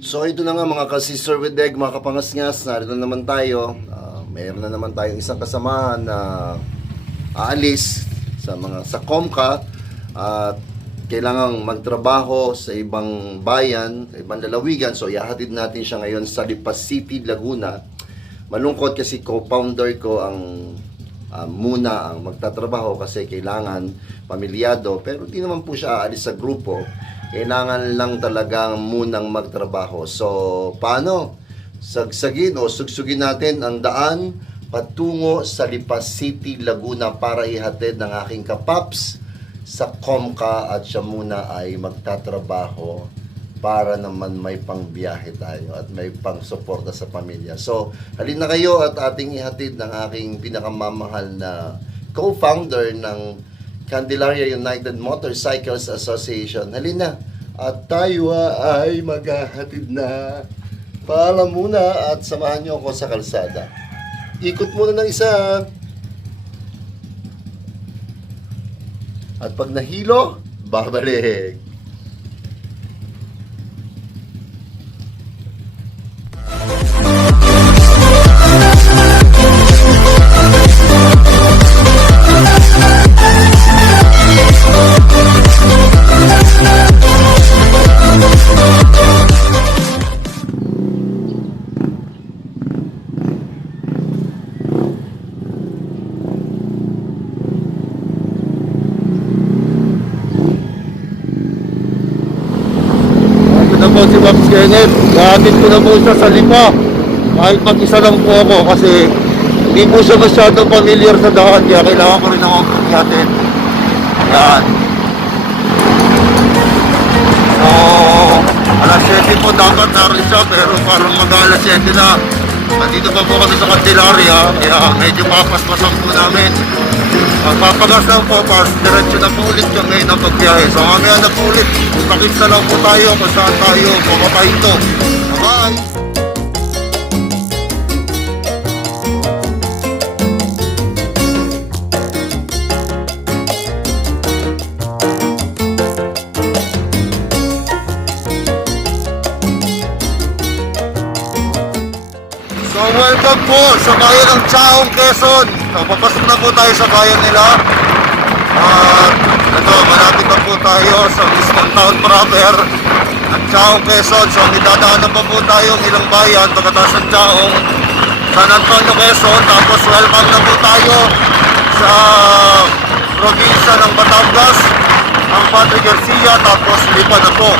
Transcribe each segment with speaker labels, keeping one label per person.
Speaker 1: So ito na nga mga ka-sister with egg, mga kapangasngas, narito na naman tayo. Ah, mayroon na naman tayong isang kasamahan na aalis sa mga sa Comca at kailangang magtrabaho sa ibang bayan, sa ibang lalawigan. So ihahatid natin siya ngayon sa Lipas City, Laguna. Malungkot kasi co-founder ko ang ah, muna ang magtatrabaho kasi kailangan pamilyado pero di naman po siya aalis sa grupo kailangan lang talagang munang magtrabaho so paano sagsagin o sugsugin natin ang daan patungo sa Lipas City, Laguna para ihatid ng aking kapaps sa Comca at siya muna ay magtatrabaho para naman may pangbiyahe tayo at may pang-suporta sa pamilya. So, halina kayo at ating ihatid ng aking pinakamamahal na co-founder ng Candelaria United Motorcycles Association. Halina, at tayo ay maghahatid na. Paalam muna at samahan niyo ako sa kalsada. Ikot muna ng isa. At pag nahilo, babalik. Na po siya sa lima. Kahit mag-isa lang po ako kasi hindi po siya masyadong familiar sa daan kaya kailangan ko rin ako ihatid. Yan. So, alas 7 po dapat naroon siya pero parang mag-alas 7 na. Nandito pa po kami sa Candelaria kaya medyo papaspasan po namin. Magpapagas lang po, pas diretso na po ulit yung ngayon ang pagbiyahe. So mamaya na po ulit, takip na lang po tayo kung saan tayo pumapain to. Bye! So welcome po sa bayan ng Chaong, Quezon. So papasok na po tayo sa bayan nila. At ito, malapit na po tayo sa mismong town proper Chaong, Quezon. So may dadaanan pa po tayo ng ilang bayan pagkatapos ng Chaong, San Antonio, Quezon. Tapos welcome na po tayo sa probinsya ng Batangas, ang Padre Garcia, tapos lipa na po.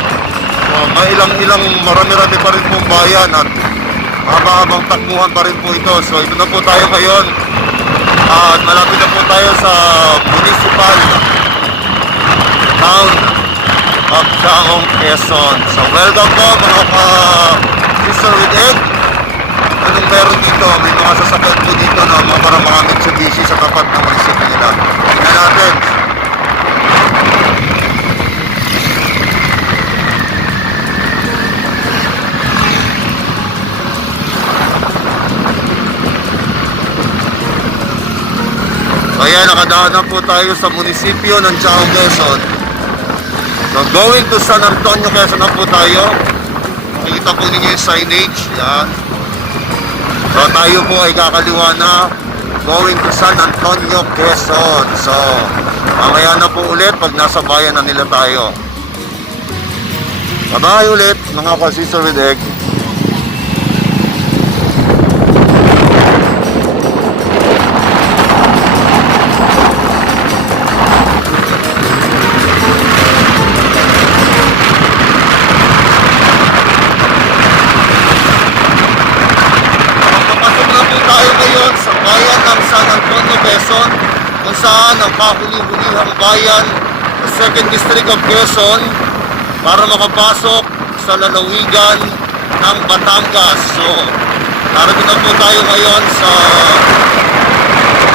Speaker 1: So, may ilang-ilang marami-rami pa rin pong bayan at Mahaba-habang takbuhan pa rin po ito. So ito na po tayo ngayon. At malapit na po tayo sa municipal town of Chaong, Quezon. So welcome po mga ka sister with egg. Anong meron dito? May mga sasakyan po dito na mga parang mga Mitsubishi sa tapat ng munisipyo nila. Tingnan natin. Kaya nakadaan na po tayo sa munisipyo ng Chao, Quezon. So going to San Antonio, Quezon na po tayo. Makikita po ninyo yung signage. Yan. So tayo po ay kakaliwa na going to San Antonio, Quezon. So mamaya na po ulit pag nasa bayan na nila tayo. Bye-bye ulit mga ka-sister with egg. Quezon kung saan ang kahuli-hulihang bayan sa 2nd District of Quezon para makapasok sa lalawigan ng Batangas. So, narito na po tayo ngayon sa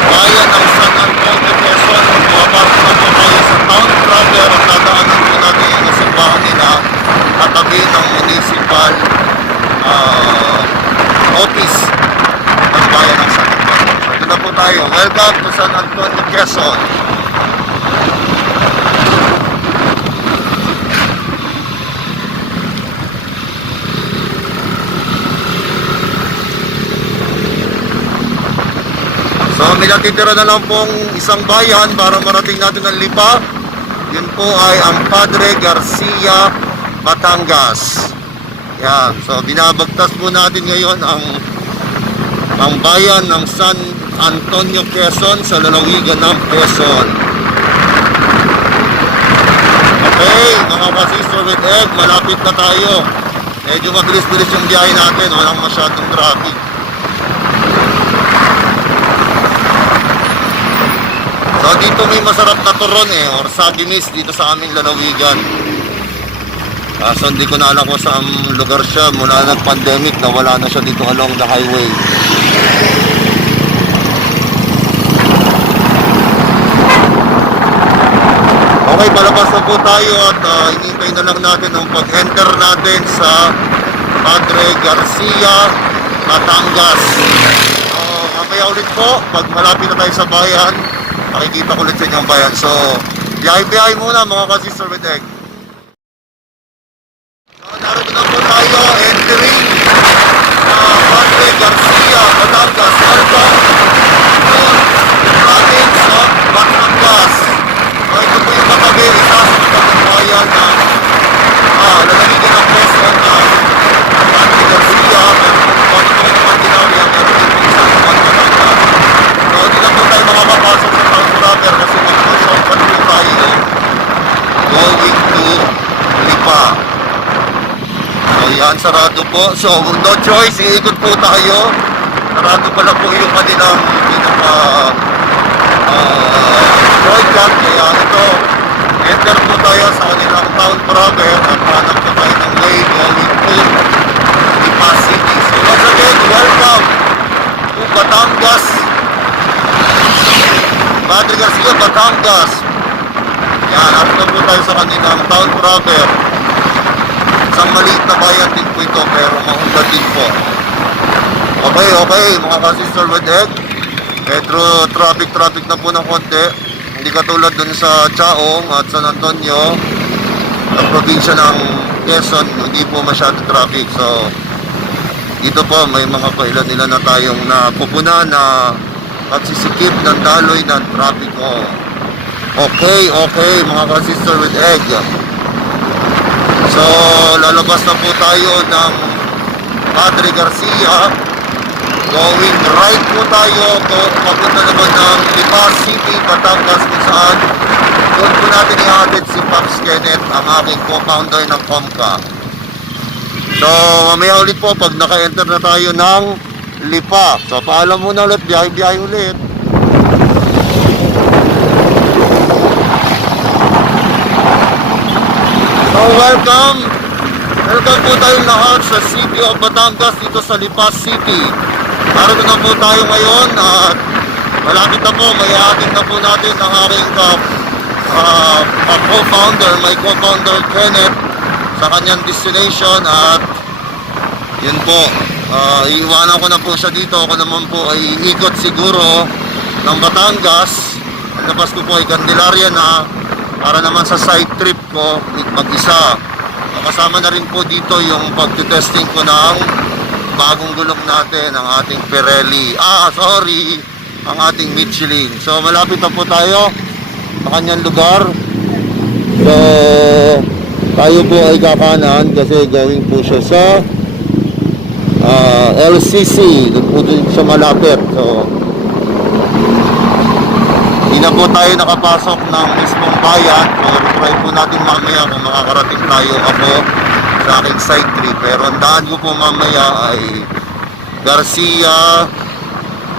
Speaker 1: bayan ng San Antonio, Quezon. Pumapasok na po tayo sa town proper at dadaanan po natin yung simbahan nila katabi ng municipal ah, office po tayo. Welcome to San Antonio, Quezon. So, nakatitira na lang pong isang bayan para marating natin ang lipa. Yun po ay ang Padre Garcia, Batangas. Yan. So, binabagtas po natin ngayon ang ang bayan ng San Antonio, Quezon sa lalawigan ng Quezon. Okay, mga ka-sister with egg, malapit na tayo. Medyo mabilis-bilis yung biyahe natin, walang masyadong traffic. So dito may masarap na turon eh, or saginis dito sa aming lalawigan. Kaso hindi ko na alam kung saan lugar siya mula nag-pandemic na wala na siya dito along the highway. Okay, palabas na po tayo at uh, hinihintay na lang natin ang pag-enter natin sa Padre Garcia, Batangas. So, mamaya ulit po, pag malapit na tayo sa bayan, makikita ko ulit sa inyong bayan. So, biyahe-biyahe muna mga ka-sister with egg. So, narito na po tayo, entering uh, Padre Garcia, Batangas. Welcome to the province of Batangas. So, ito po yung katabi, isa sa mga bayan na ah, lalagyan ng Quezon na Padre Garcia, meron po mga ordinarya, meron din po isa sa mga Batangas. So, hindi na po tayo makakapasok sa Town Proper kasi mag-shortcut po tayo going to Lipa. So, yan, sarado po. So, no choice, iikot po tayo. Sarado pala po yung kanilang pinaka uh, shortcut. Kaya ito, enter po tayo sa kanilang town proper at hanap po tayo ng way going to Lipa City. So, once again, welcome to Batangas. Padre Garcia, Batangas. Yan, harap po tayo sa kanilang town proper. Isang maliit na bayan din po ito pero maundan din po. Okay, okay mga ka-sister with egg. Medyo traffic-traffic na po ng konti. Hindi katulad dun sa Chaong at San Antonio. Sa probinsya ng Quezon, hindi po masyado traffic. So, dito po may mga kailan nila na tayong napupuna na pagsisikip ng daloy ng trapiko. Okay, okay mga ka-sister with egg. So, lalabas na po tayo ng Padre Garcia. Going right po tayo to papunta naman ng Lipa City, Batangas kung saan doon po natin ihatid si Pops Kenneth, ang aking co-founder ng Comca. So, mamaya ulit po pag naka-enter na tayo ng Lipa. So, paalam muna ulit, biyahe-biyahe ulit. So, welcome! Welcome po tayong lahat sa City of Batangas dito sa Lipa City. Narito na po tayo ngayon at malapit na po, may atin na po natin ang aking uh, uh, uh, co-founder, my co-founder Kenneth sa kanyang destination at yun po, uh, iiwanan ko na po siya dito. Ako naman po ay ikot siguro ng Batangas. Ang labas ko po ay Candelaria na para naman sa side trip ko mag-isa. Kasama na rin po dito yung pagtitesting ko ng bagong gulong natin, ang ating Pirelli. Ah, sorry, ang ating Michelin. So, malapit na po tayo sa kanyang lugar. So, tayo po ay kakanan kasi going po siya sa ah, LCC. Doon po siya malapit. So, na po tayo nakapasok ng mismong bayan. So, try po natin mamaya kung makakarating tayo ako sa aking side trip. Pero ang daan ko po mamaya ay Garcia,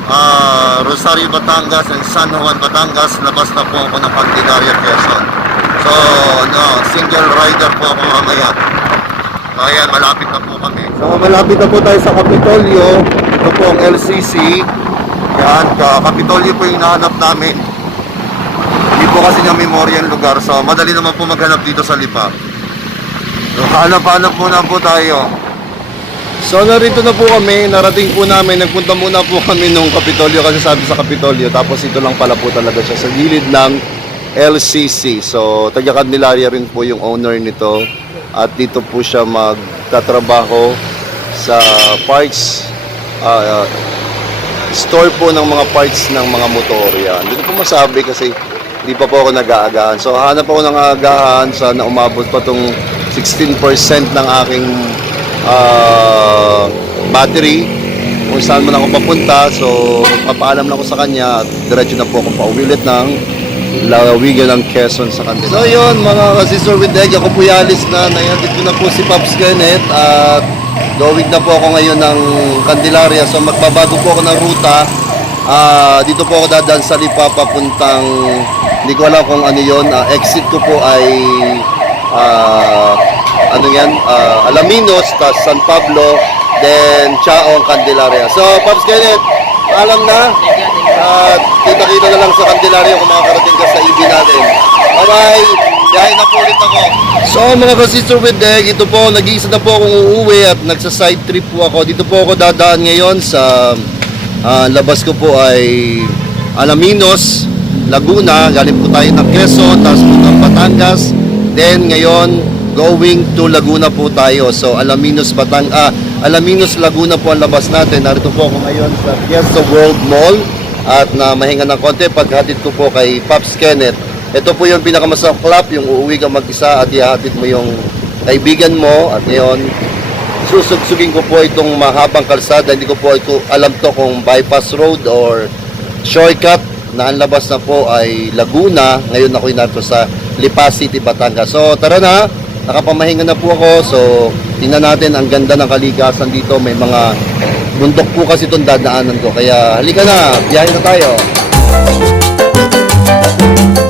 Speaker 1: ah, Rosario, Batangas, and San Juan, Batangas. Labas na po ako ng Candelaria, Quezon. So, no, single rider po ako mamaya. So, ayan, malapit na po kami. So, malapit na po tayo sa Capitolio. Ito po ang LCC. Yan, ka Capitolio po yung hinahanap namin. Kasi niya memorya ang lugar. So, madali naman po maghanap dito sa Lipa. So, hanap-hanap muna po tayo. So, narito na po kami. Narating po namin. Nagpunta muna po kami nung Kapitolyo kasi sabi sa Kapitolyo. Tapos ito lang pala po talaga siya sa gilid ng LCC. So, taga Candelaria rin po yung owner nito. At dito po siya magtatrabaho sa parts ah,
Speaker 2: store po ng mga parts ng mga motor yan. Hindi po masabi kasi hindi pa po ako nag-aagahan. So hanap ako ng aagahan, sana umabot pa tong 16% ng aking ah, battery kung saan man ako papunta. So magpapaalam na ako sa kanya at diretso na po ako pauwilit ng Lawigan ng Quezon sa kanila. So yun mga kasisor with egg, ako po yalis na, nayatid ko na po si Pops Kenneth at going na po ako ngayon ng Candelaria. So magbabago po ako ng ruta. Ah, dito po ako dadaan sa Lipa papuntang hindi ko alam kung ano yon. Ah, exit ko po ay ah, ano yan? Ah, Alaminos, tas San Pablo, then Chaong, Candelaria. So Pops Kenneth, alam na. At kita-kita na lang sa Candelaria kung makakarating ka sa EB natin. Bye-bye! Biyahe na po ulit ako. So mga ka-sister with Deg, ito po, nag-iisa na po akong uuwi at nagsa-side trip po ako. Dito po ako dadaan ngayon sa ah, labas ko po ay Alaminos, Laguna. Galing po tayo ng Quezon, tapos po ng Batangas. Then ngayon, going to Laguna po tayo. So Alaminos, Batang ah, Alaminos, Laguna po ang labas natin. Narito po ako ngayon sa Fiesta World Mall at na mahinga ng konti paghatid ko po kay Pops Kenneth. Ito po yung pinakamasaklap, yung uuwi ka mag-isa at ihatid mo yung kaibigan mo at ngayon susugsugin ko po itong mahabang kalsada. Hindi ko po ito alam to kung bypass road or shortcut na ang labas na po ay Laguna. Ngayon ako narito sa Lipa City, Batangas. So tara na, nakapamahinga na po ako. So tingnan natin ang ganda ng kalikasan dito. May mga bundok po kasi itong dadaanan ko. Kaya halika na, biyahe na tayo. Oh, ito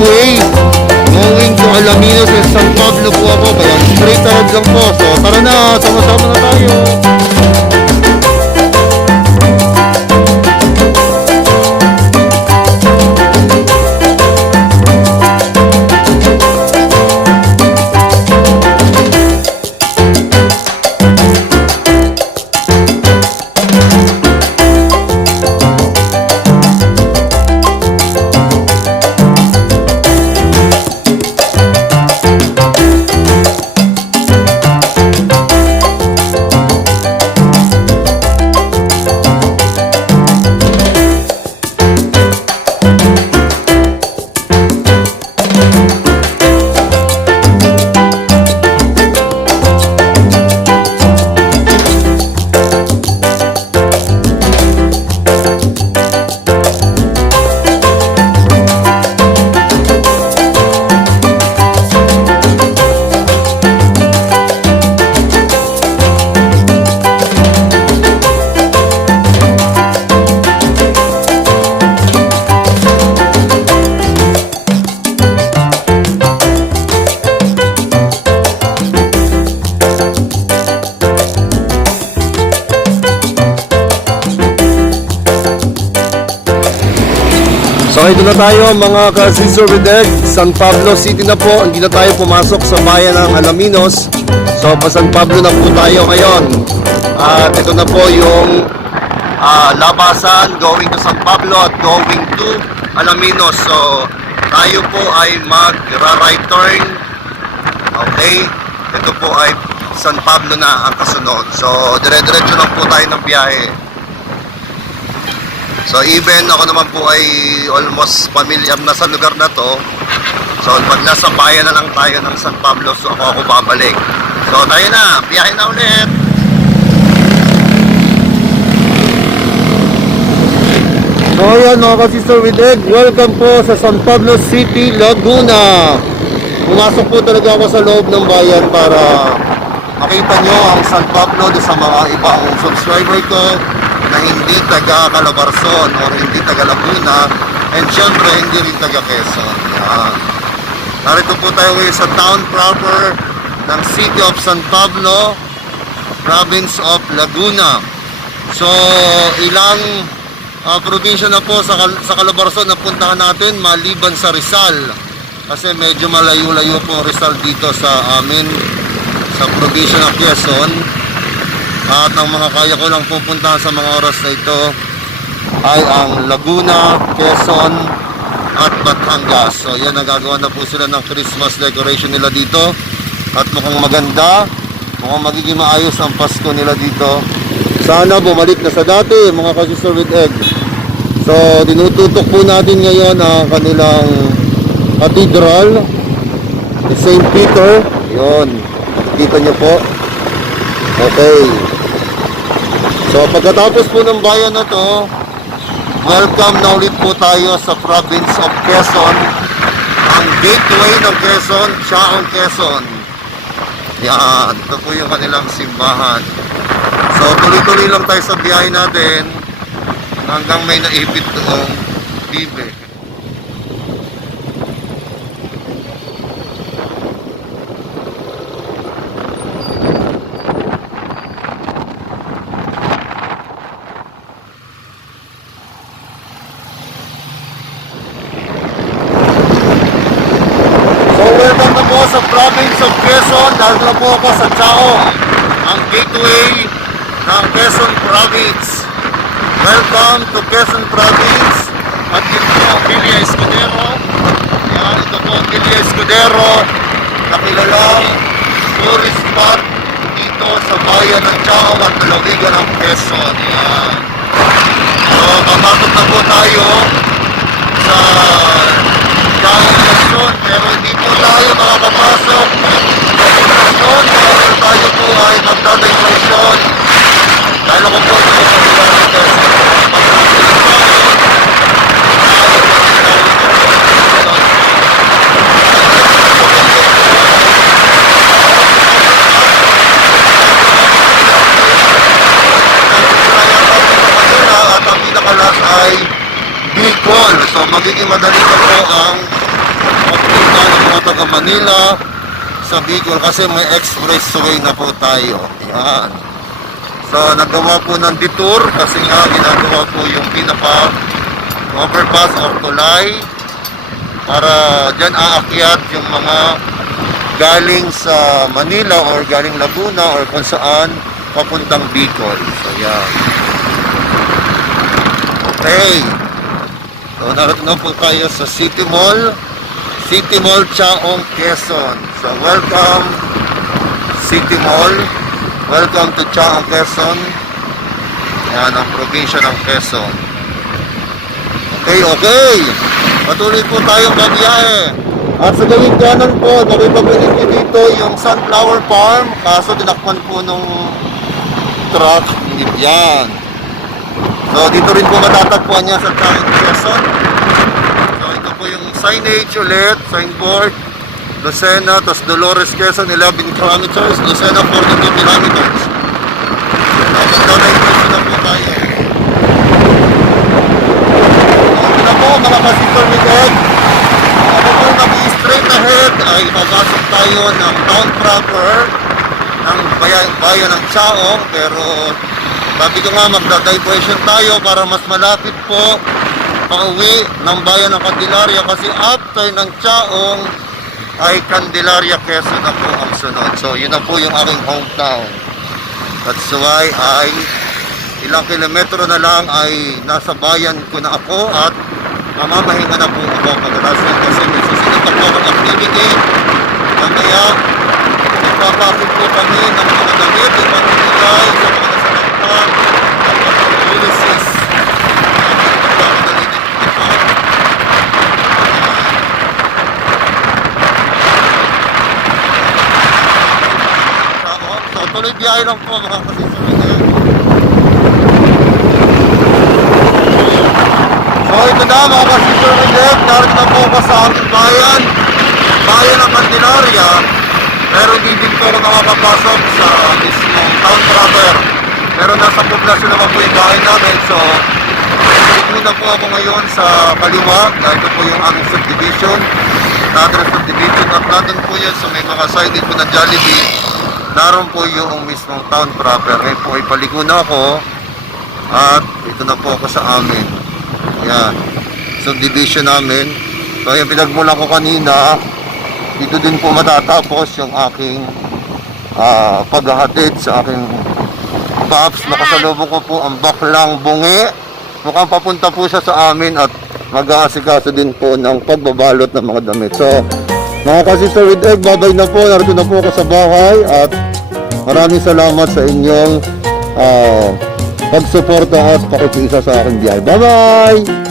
Speaker 2: way. Going to Alaminos and San Pablo po ako. Kaya straight ahead lang po. So tara na, sama-sama na tayo. So ito na tayo mga ka-Sister Egg, San Pablo City na po. Hindi na tayo pumasok sa bayan ng Alaminos. So pa San Pablo na po tayo ngayon. At ito na po yung ah, labasan going to San Pablo at going to Alaminos. So tayo po ay mag-right turn. Okay? Ito po ay San Pablo na ang kasunod. So dire-diretso lang po tayo ng biyahe. So even ako naman po ay almost familiar na sa lugar na to. So pag nasa bayan na lang tayo ng San Pablo, so ako ako babalik. So tayo na, biyahe na ulit. So yan mga ka-sister with egg, welcome po sa San Pablo City, Laguna. Pumasok po talaga ako sa loob ng bayan para makita nyo ang San Pablo sa mga ibang subscriber ko na hindi taga Calabarzon or hindi taga Laguna and syempre hindi rin taga Quezon. Yan. Narito po tayo ngayon sa town proper ng City of San Pablo
Speaker 1: province of Laguna. So, ilang ah, probinsya na po sa, sa Calabarzon na puntahan natin maliban sa Rizal. Kasi medyo malayo-layo po Rizal dito sa amin sa probinsya ng Quezon. At ang mga kaya ko lang pupuntahan sa mga oras na ito ay ang Laguna, Quezon, at Batangas. So yan, nagagawa na po sila ng Christmas decoration nila dito. At mukhang maganda, mukhang magiging maayos ang Pasko nila dito. Sana bumalik na sa dati, mga kasister with egg. So, dinututok po natin ngayon ang kanilang cathedral, St. Peter. Yun, kita niyo po. Okay. So, pagkatapos po ng bayan na to, welcome na ulit po tayo sa province of Quezon. Ang gateway ng Quezon, Chaong Quezon. Yan, ito po yung kanilang simbahan. So, tuloy-tuloy lang tayo sa biyahe natin hanggang may naipit doong bibe. So, welcome na po sa province Quezon. Dahil na po ako sa Chao, ang gateway ng Quezon Province. Welcome to Quezon Province. At ito po ang Villa Escudero. Yan, ito po ang Villa Escudero. Nakilalang tourist spot dito sa bayan ng Chao at Dalawigan ng Quezon. Yan. So, papasok na po tayo sa Chao Quezon. Pero hindi po tayo makakapasok Dahil tayo po ay magdadagresyon. Dahil ako po sa ang pinakalas ay Bicol. So magiging madali na po ang pagpunta ng mga taga Manila sa Bicol kasi may expressway na po tayo. Yan. So nagawa po ng detour kasi nga ginagawa po yung pinaka overpass or tulay para dyan aakyat yung mga galing sa Manila or galing Laguna or kung saan papuntang Bicol. So yan. Okay. So, narito na po tayo sa City Mall. City Mall Chaong, Quezon. So, welcome City Mall. Welcome to Chaong, Quezon. Yan ang probinsya ng Quezon. Okay, okay. Patuloy po tayong babiyahe. At sa gawing kanan po, nakita po ninyo dito yung sunflower farm. Kaso tinakpan po nung truck. Yan. So dito rin po matatagpuan niya sa Chaong Quezon. So ito po yung signage ulit, signboard. Lucena, tapos Dolores Quezon, 11 kilometers. Lucena, 42 kilometers. Na-diversion na po tayo. Ito na po mga kasipor with egg. Ako po mag-straight ahead ay papasok tayo ng town proper ng bayan, bayan ng Chaong pero sabi ko nga magda-diversion tayo para mas malapit po pauwi ng bayan ng Candelaria kasi after ng Chaong ay Candelaria Quezon na po ang sunod. So yun na po yung aking hometown. That's why ay ilang kilometro na lang ay nasa bayan ko na ako at mamamahinga na po ako pagkatapos kasi may susunod na po akong activity. Mamaya Nagpapakit po kami ng mga damit, ibang nilay, mga nasalanta, at mga policies. So, tuloy biyahe lang po mga kasisunan. So ito na mga kasisunan, narito na po ako sa aking bayan, bayan ng Candelaria. Pero hindi din po nakakapasok sa mismong town proper. Pero nasa poblasyon naman po yung bahay namin. So, muna po ako ngayon sa kaliwa. Ito po yung aming subdivision. Another subdivision. At nandun po yan sa may mga signage po ng Jollibee. Naroon po yung mismong town proper. Ngayon po ay paligo na ako at ito na po ako sa amin. Yan. Subdivision namin. So yung pinagmula ko kanina, dito din po matatapos yung aking ah, paghahatid sa aking Paps, nakasalubong ko po ang baklang bungi. Mukhang papunta po siya sa amin at mag-aasikaso din po ng pagbabalot ng mga damit. So, mga ka-sister with egg, babay na po. Narito na po ako sa bahay at maraming salamat sa inyong ah, pagsuporta at pakikiisa sa aking biyahe. Bye-bye!